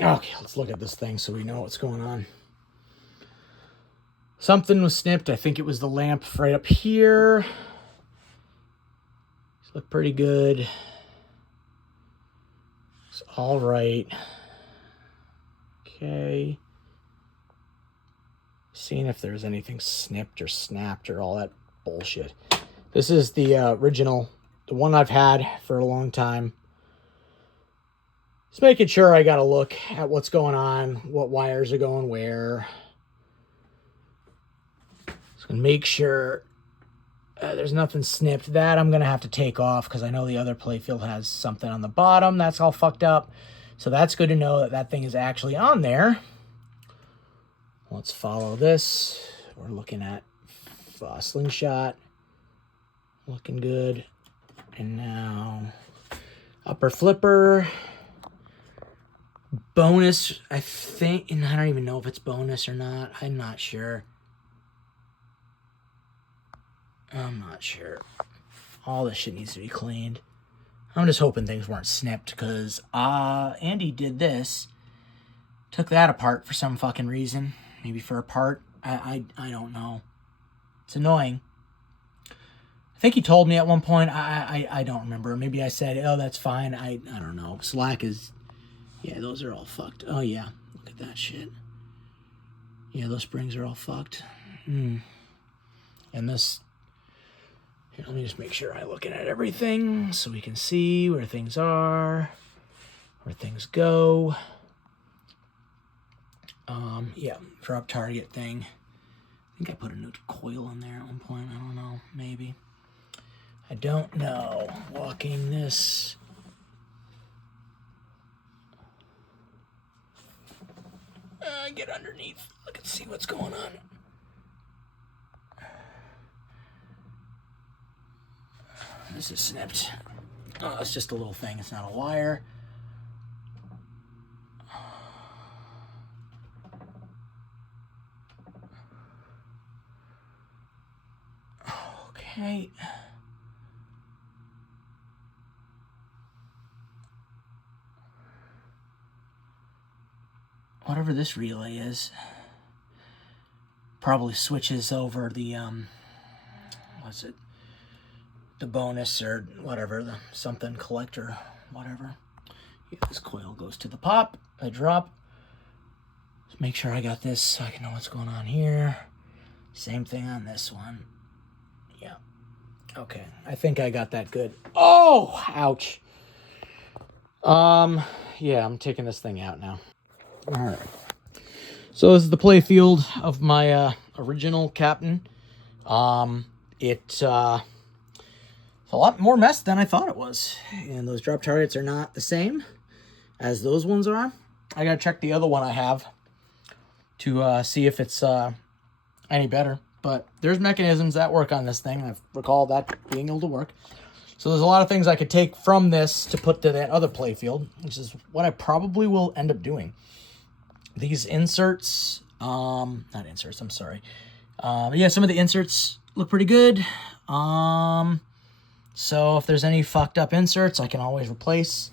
Okay, let's look at this thing so we know what's going on. Something was snipped. I think it was the lamp right up here. These look pretty good. It's all right. Okay. Seeing if there's anything snipped or snapped or all that bullshit. This is the original, the one I've had for a long time. Just making sure I got to look at what's going on, what wires are going where. Just gonna make sure there's nothing snipped. That I'm gonna have to take off because I know the other playfield has something on the bottom that's all fucked up. So that's good to know that that thing is actually on there. Let's follow this. We're looking at slingshot. Looking good. And now upper flipper. Bonus, I think, and I don't even know if it's bonus or not. I'm not sure. All this shit needs to be cleaned. I'm just hoping things weren't snipped because Andy did this. Took that apart for some fucking reason. Maybe for a part. I don't know. It's annoying. I think he told me at one point. I don't remember. Maybe I said, oh, that's fine. I don't know. Slack is... Yeah, those are all fucked. Oh, yeah. Look at that shit. Yeah, those springs are all fucked. And this... Here, let me just make sure I'm looking at everything so we can see where things are, where things go. Yeah, drop target thing. I think I put a new coil in there at one point. I don't know. Maybe. I don't know. Walking this... get underneath. Look and see what's going on. This is snipped. Oh, it's just a little thing. It's not a wire. Okay. Whatever this relay is, probably switches over the, what's it? The bonus or whatever, the something collector, whatever. Yeah, this coil goes to the pop, I drop. Just make sure I got this so I can know what's going on here. Same thing on this one. Yeah. Okay, I think I got that good. Oh, ouch. Yeah, I'm taking this thing out now. All right. So this is the play field of my original Captain. It's a lot more mess than I thought it was. And those drop targets are not the same as those ones are. I gotta check the other one I have to see if it's any better. But there's mechanisms that work on this thing. I recall that being able to work. So there's a lot of things I could take from this to put to that other playfield, which is what I probably will end up doing. These inserts, not inserts, I'm sorry. Yeah, some of the inserts look pretty good. So if there's any fucked up inserts, I can always replace.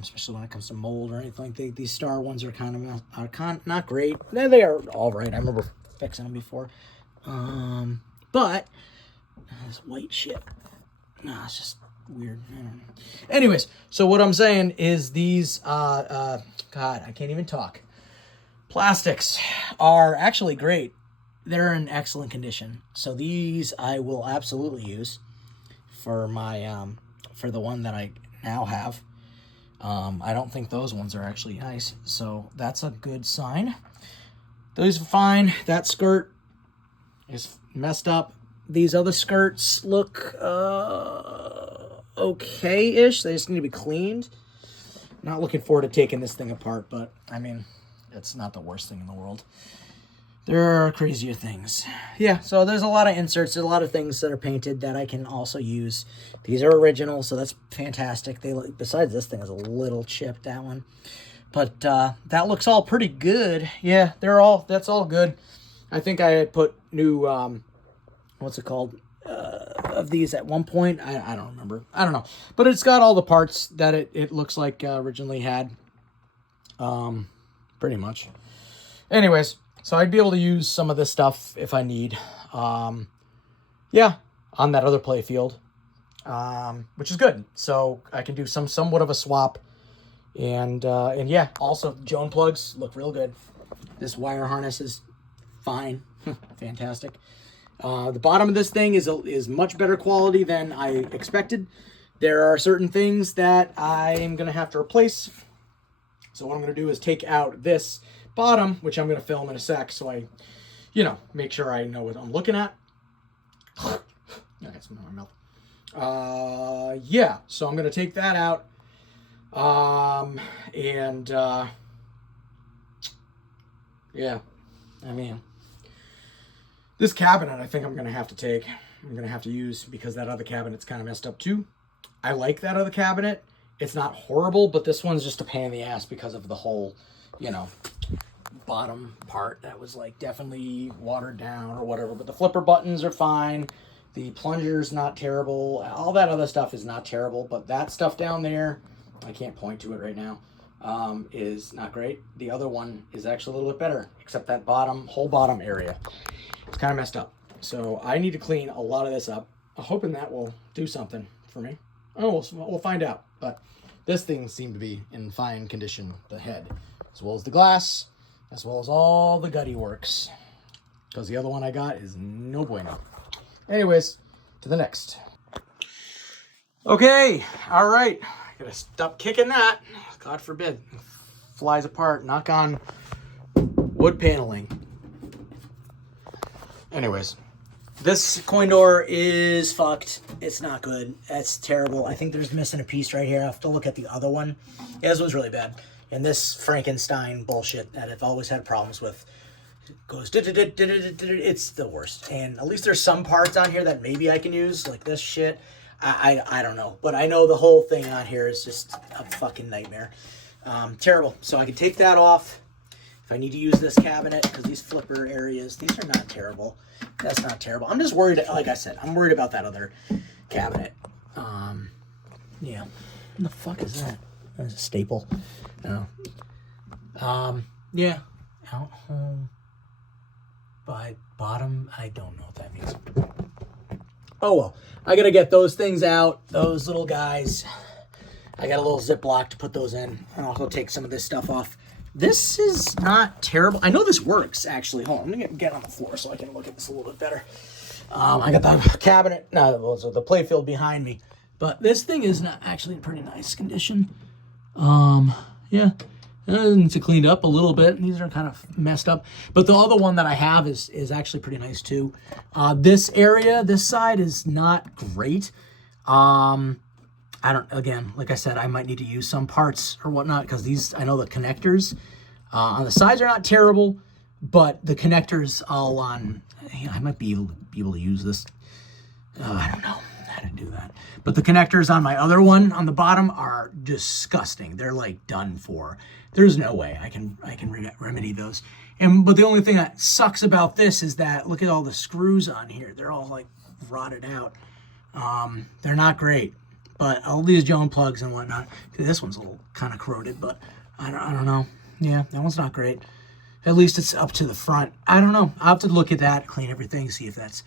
Especially when it comes to mold or anything like that. These star ones are kind of not great. They are all right. I remember fixing them before. But this white shit. Nah, it's just weird. I don't know. Anyways, so what I'm saying is these, God, I can't even talk. Plastics are actually great. They're in excellent condition. So these I will absolutely use for my, for the one that I now have. I don't think those ones are actually nice. So that's a good sign. Those are fine. That skirt is messed up. These other skirts look okay-ish. They just need to be cleaned. Not looking forward to taking this thing apart, but, I mean, it's not the worst thing in the world. There are crazier things. Yeah, so there's a lot of inserts. There's a lot of things that are painted that I can also use. These are original, so that's fantastic. They look, besides this thing is a little chipped, that one. But that looks all pretty good. Yeah, that's all good. I think I had put new, what's it called, of these at one point. I don't remember. I don't know. But it's got all the parts that it looks like originally had. Pretty much. Anyways, so I'd be able to use some of this stuff if I need. Yeah, on that other play field, which is good. So I can do somewhat of a swap. And yeah, also Joan plugs look real good. This wire harness is fine. Fantastic. The bottom of this thing is much better quality than I expected. There are certain things that I am going to have to replace. So what I'm going to do is take out this bottom, which I'm going to film in a sec, so I, make sure I know what I'm looking at. I got some in my mouth. Yeah, so I'm going to take that out. Yeah, I mean, this cabinet I think I'm going to have to use because that other cabinet's kind of messed up too. I like that other cabinet. It's not horrible, but this one's just a pain in the ass because of the whole, bottom part that was like definitely watered down or whatever. But the flipper buttons are fine. The plunger's not terrible. All that other stuff is not terrible, but that stuff down there, I can't point to it right now, is not great. The other one is actually a little bit better, except that whole bottom area. It's kind of messed up. So I need to clean a lot of this up. I'm hoping that will do something for me. Oh, we'll find out. But this thing seemed to be in fine condition, the head, as well as the glass, as well as all the gutty works. Because the other one I got is no bueno. Anyways, to the next. Okay, all right. Gotta stop kicking that. God forbid. It flies apart. Knock on wood paneling. Anyways, this coin door is fucked. It's not good. It's terrible. I think there's missing a piece right here. I have to look at the other one. Yeah, this one's really bad. And this Frankenstein bullshit that I've always had problems with goes, it's the worst. And at least there's some parts on here that maybe I can use, like this shit. I don't know. But I know the whole thing on here is just a fucking nightmare. Terrible. So I can take that off if I need to use this cabinet, because these flipper areas, these are not terrible. That's not terrible. I'm just worried, like I said, I'm worried about that other cabinet. Yeah. What the fuck is that? That's a staple. No. Yeah. Out home by bottom. I don't know what that means. Oh well. I gotta get those things out. Those little guys. I got a little Ziploc to put those in. And I'll take some of this stuff off. This is not terrible. I know this works, actually. Hold on. I'm going to get on the floor so I can look at this a little bit better. I got the cabinet, so the playfield behind me. But this thing is not actually in pretty nice condition. Yeah. It needs to clean up a little bit. These are kind of messed up. But the other one that I have is actually pretty nice, too. This area, this side is not great. Again, like I said, I might need to use some parts or whatnot, because these, I know the connectors on the sides are not terrible, but the connectors all on, I might be able to use this. I don't know how to do that. But the connectors on my other one on the bottom are disgusting. They're like done for. There's no way I can remedy those. But the only thing that sucks about this is that, look at all the screws on here. They're all like rotted out. They're not great. But all these Joan plugs and whatnot. This one's a little kind of corroded, but I don't know. Yeah, that one's not great. At least it's up to the front. I don't know. I'll have to look at that, clean everything, see if that's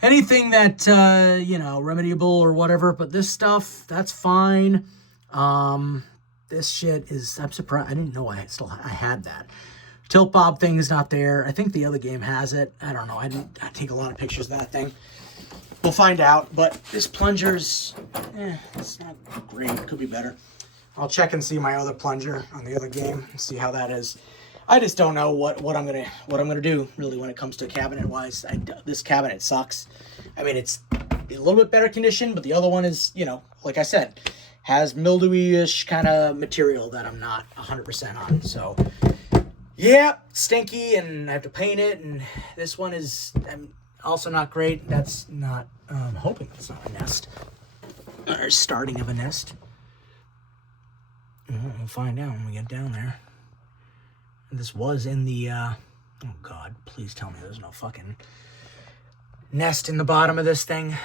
anything that, remediable or whatever. But this stuff, that's fine. This shit is, I'm surprised. I didn't know I had that. Tilt bob thing is not there. I think the other game has it. I don't know. I take a lot of pictures of that thing. We'll find out, but this plunger's, it's not great. It could be better. I'll check and see my other plunger on the other game and see how that is. I just don't know what I'm gonna do really when it comes to cabinet wise. This cabinet sucks. I mean, it's a little bit better condition, but the other one is, like I said, has mildewy-ish kind of material that I'm not 100% on. So yeah, stinky, and I have to paint it. And this one is also not great. That's not, I'm hoping that's not a nest. Or starting of a nest. We'll find out when we get down there. This was in the, oh God, please tell me there's no fucking nest in the bottom of this thing.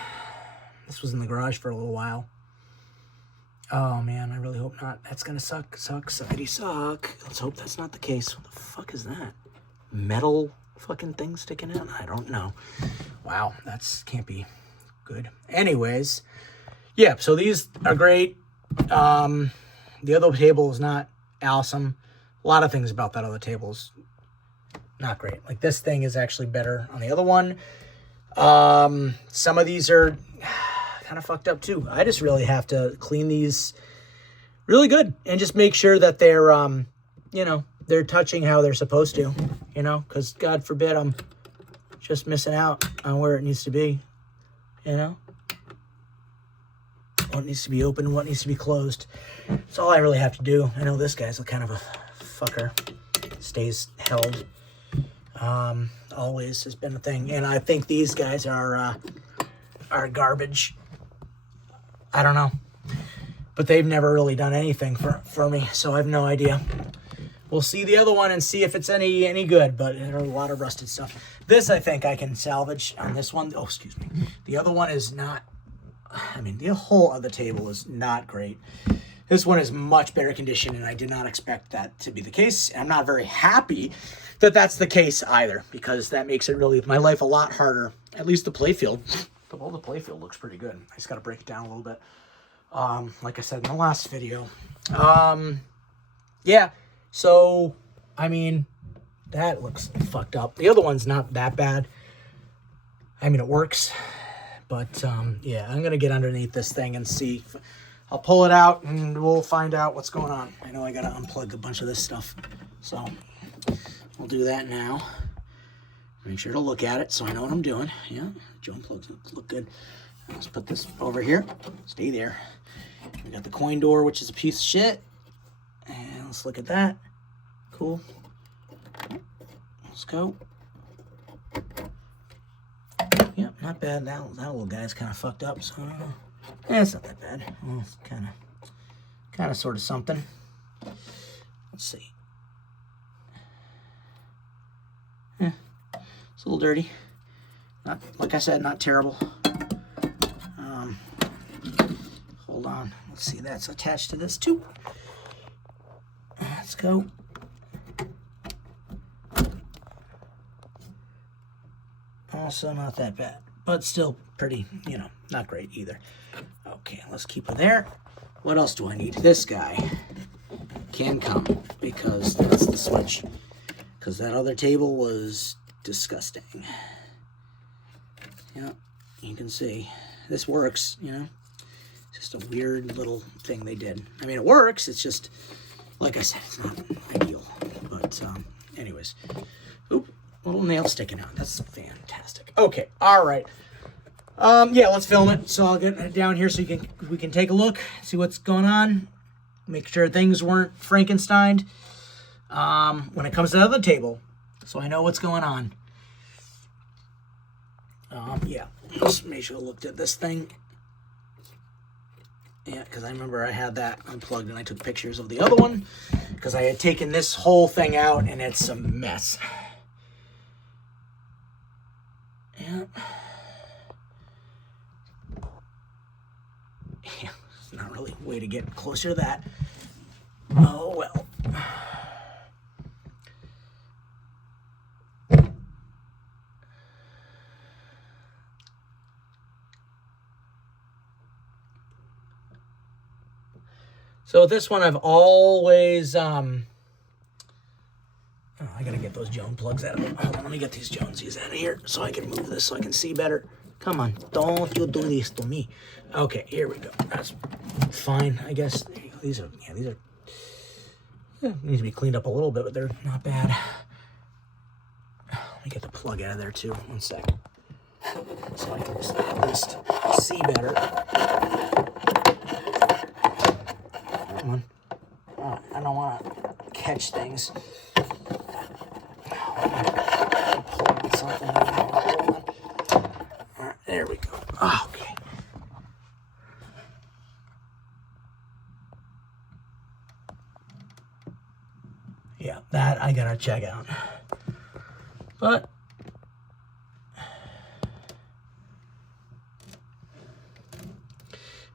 This was in the garage for a little while. Oh, man, I really hope not. That's gonna suck. Suckity suck. Let's hope that's not the case. What the fuck is that? Metal fucking thing sticking out? I don't know. Wow, that's can't be good. Anyways, yeah, so these are great. The other table is not awesome. A lot of things about that other table is not great. Like, this thing is actually better on the other one. Some of these are kind of fucked up too. I just really have to clean these really good and just make sure that they're, you know, they're touching how they're supposed to, you know, because God forbid I'm just missing out on where it needs to be, you know, what needs to be open, what needs to be closed. That's all I really have to do. I know this guy's kind of a fucker, stays held. Always has been a thing, and I think these guys are garbage. I don't know, but they've never really done anything for me, so I have no idea. We'll see the other one and see if it's any good, but there are a lot of rusted stuff. This I think I can salvage on this one. Oh, excuse me. The other one is not, I mean, the whole other table is not great. This one is much better condition, and I did not expect that to be the case. And I'm not very happy that that's the case either, because that makes it really, my life a lot harder. At least the playfield. Well, the playfield looks pretty good. I just got to break it down a little bit. Like I said in the last video. Yeah, so, I mean, that looks fucked up. The other one's not that bad. I mean, it works. But, yeah, I'm going to get underneath this thing and see. I'll pull it out and we'll find out what's going on. I know I got to unplug a bunch of this stuff. So, we'll do that now. Make sure to look at it so I know what I'm doing. Yeah, joint plugs look good. Let's put this over here. Stay there. We got the coin door, which is a piece of shit. And let's look at that. Cool. Let's go. Yep, not bad. That little guy's kind of fucked up, so I don't know. Yeah, it's not that bad. Well, it's kind of sort of something. Let's see. Yeah, it's a little dirty. Not, like I said, not terrible. Hold on. Let's see. That's attached to this too. Let's go. Also not that bad, but still pretty, you know, not great either. Okay, let's keep it there. What else do I need? This guy can come because that's the switch. Because that other table was disgusting. Yeah, you can see. This works, you know. Just a weird little thing they did. I mean, it works. It's just, like I said, it's not ideal. But, anyways. Oop, little nail sticking out. That's fantastic. Okay, all right. Yeah, let's film it. So I'll get it down here so we can take a look, see what's going on, make sure things weren't Frankensteined when it comes to the other table, so I know what's going on. Yeah, just make sure I looked at this thing. Yeah, because I remember I had that unplugged and I took pictures of the other one because I had taken this whole thing out and it's a mess. Yeah. Yeah, it's not really a way to get closer to that. Oh, well. So this one I've always, oh, I gotta get those Jones plugs out of it. Hold on, let me get these Jonesies out of here so I can move this so I can see better. Come on, don't you do this to me. Okay, here we go. That's fine, I guess. There you go. These are, need to be cleaned up a little bit, but they're not bad. Let me get the plug out of there too. One sec. So I can just at least see better. Come on. Oh, I don't want to catch things. Pull on something. All right, there we go. Oh, okay. Yeah, that I gotta check out. But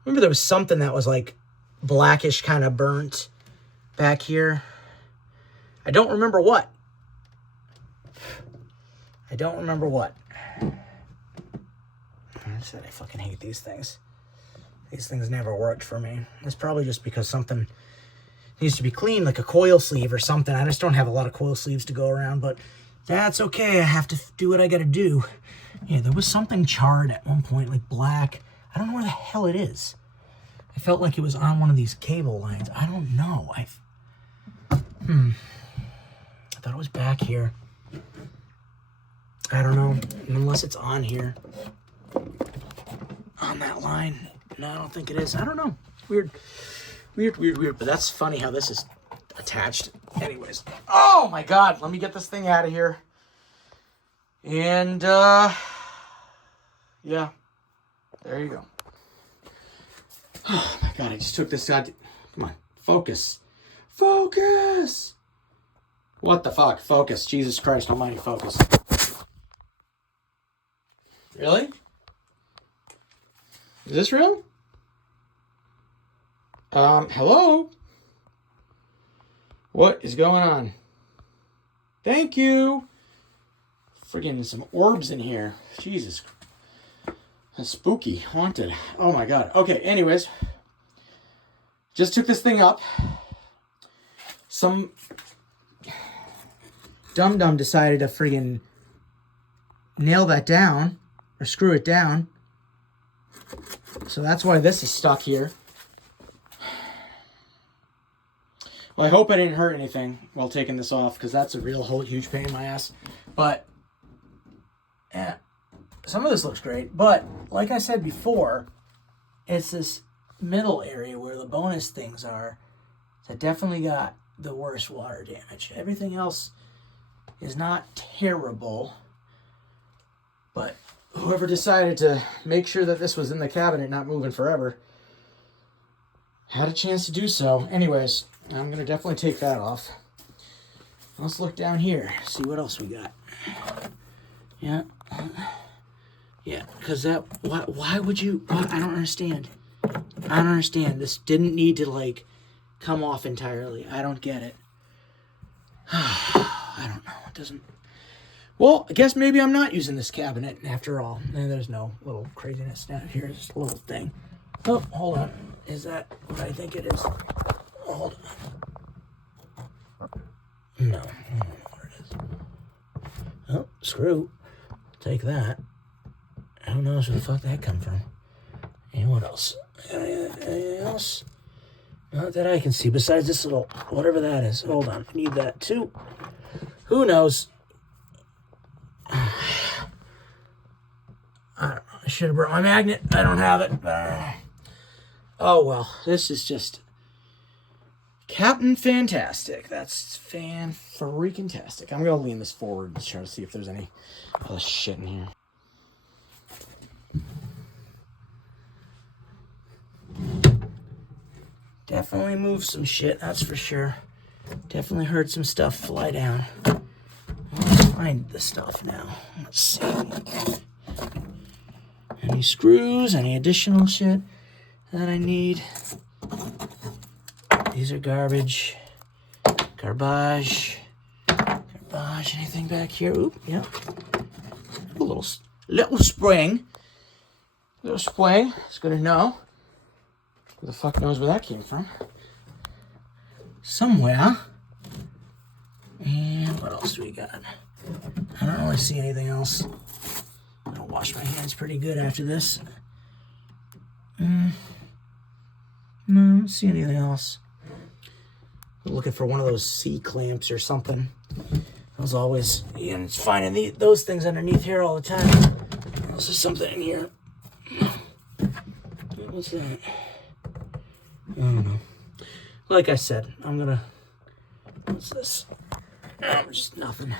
remember there was something that was like blackish kind of burnt back here. I don't remember what. I don't remember what. I said I fucking hate these things. These things never worked for me. It's probably just because something needs to be cleaned, like a coil sleeve or something. I just don't have a lot of coil sleeves to go around, but that's okay. I have to do what I gotta do. Yeah, there was something charred at one point, like black. I don't know where the hell it is. I felt like it was on one of these cable lines. I don't know. I thought it was back here. I don't know, unless it's on here. On that line. No, I don't think it is. I don't know. Weird. But that's funny how this is attached. Anyways. Oh my God. Let me get this thing out of here. And, yeah. There you go. Oh my God. I just took this out. Come on. Focus. Focus. What the fuck? Focus. Jesus Christ almighty, focus. Really? Is this real? Hello? What is going on? Thank you. Friggin' some orbs in here. Jesus. That's spooky. Haunted. Oh my God. Okay, anyways. Just took this thing up. Some dum-dum decided to friggin' nail that down. Or screw it down. So that's why this is stuck here. Well, I hope I didn't hurt anything while taking this off, because that's a real huge pain in my ass. But, yeah, some of this looks great. But, like I said before, it's this middle area where the bonus things are that definitely got the worst water damage. Everything else is not terrible. But whoever decided to make sure that this was in the cabinet, not moving forever, had a chance to do so. Anyways, I'm going to definitely take that off. Let's look down here, see what else we got. Yeah. Yeah, because that, why would you, I don't understand. I don't understand. This didn't need to, like, come off entirely. I don't get it. I don't know. It doesn't. Well, I guess maybe I'm not using this cabinet after all. And there's no little craziness down here. It's just a little thing. Oh, hold on. Is that what I think it is? Hold on. No, I don't know what it is. Oh, screw. Take that. Who knows where the fuck that come from? And what else? Anything else? Not that I can see, besides this little, whatever that is. Hold on, I need that too. Who knows? I don't know. I should have brought my magnet. I don't have it. Oh, well. This is just Captain Fantastic. That's fan-freaking-tastic. I'm going to lean this forward and try to see if there's any other shit in here. Definitely moved some shit, that's for sure. Definitely heard some stuff fly down. Let's find the stuff now. Let's see. Any screws, any additional shit that I need. These are garbage. Garbage. Anything back here? Oop, yeah. A little spring. Little spring. It's good to know. Who the fuck knows where that came from? Somewhere. And what else do we got? I don't really see anything else. I'm gonna wash my hands pretty good after this. No, I don't see anything else. I'm looking for one of those C-clamps or something. I was always, it's finding those things underneath here all the time. This is something in here. What's that? I don't know. Like I said, what's this? Just nothing.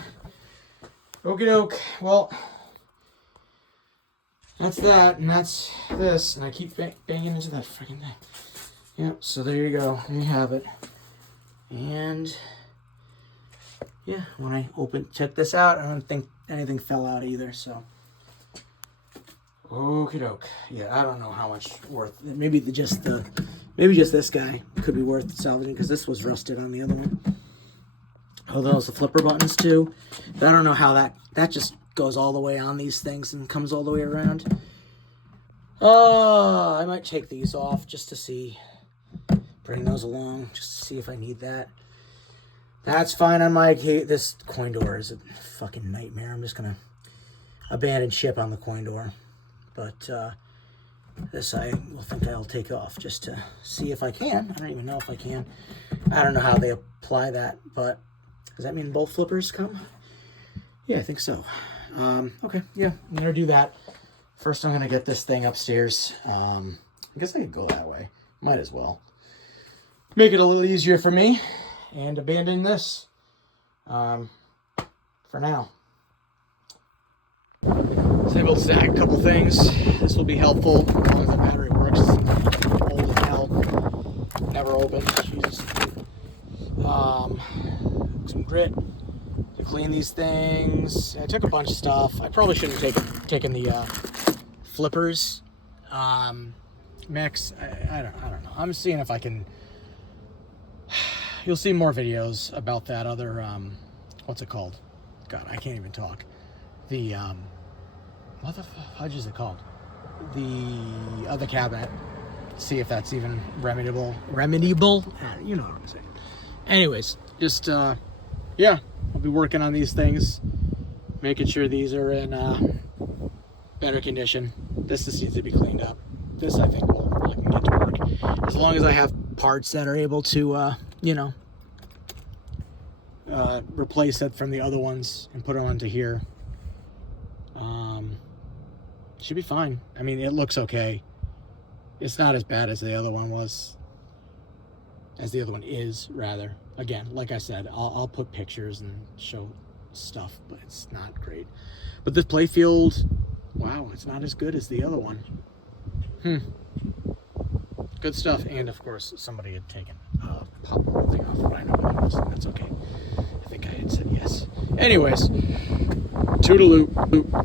Okie doke. Well, that's that, and that's this, and I keep banging into that freaking thing. Yep, so there you go. There you have it. And, yeah, when I check this out, I don't think anything fell out either, so. Okie doke. Yeah, I don't know how much worth. Maybe just the Maybe just this guy could be worth salvaging because this was rusted on the other one. Oh, those the flipper buttons too. But I don't know how that just goes all the way on these things and comes all the way around. I might take these off just to see. Bring those along just to see if I need that. That's fine on my case. This coin door is a fucking nightmare. I'm just gonna abandon ship on the coin door. But this I will think I'll take off just to see if I can. I don't even know if I can. I don't know how they apply that, but does that mean both flippers come? Yeah, I think so. Okay, yeah, I'm gonna do that. First, I'm gonna get this thing upstairs. I guess I could go that way. Might as well. Make it a little easier for me. And abandon this for now. So able to stack a couple things. This will be helpful as long as the battery works. It's old as hell. Never opened. Jesus. Some grit to clean these things. I took a bunch of stuff. I probably shouldn't have taken the flippers mix. I don't know. I'm seeing if I can. You'll see more videos about that other, what's it called? God, I can't even talk. The, what the fudge is it called? The other cabinet. See if that's even remediable. You know what I'm saying. Anyways, just, yeah, I'll be working on these things. Making sure these are in, better condition. This just needs to be cleaned up. This, I think, I can get to work. As long as I have parts that are able to, you know, replace it from the other ones and put it onto here. Should be fine. I mean, it looks okay. It's not as bad as the other one was. As the other one is, rather. Again, like I said, I'll put pictures and show stuff, but it's not great. But this playfield, wow, it's not as good as the other one. Good stuff. And of course, somebody had taken a popcorn thing off, but I know what it was. That's okay. I think I had said yes. Anyways, toodaloo.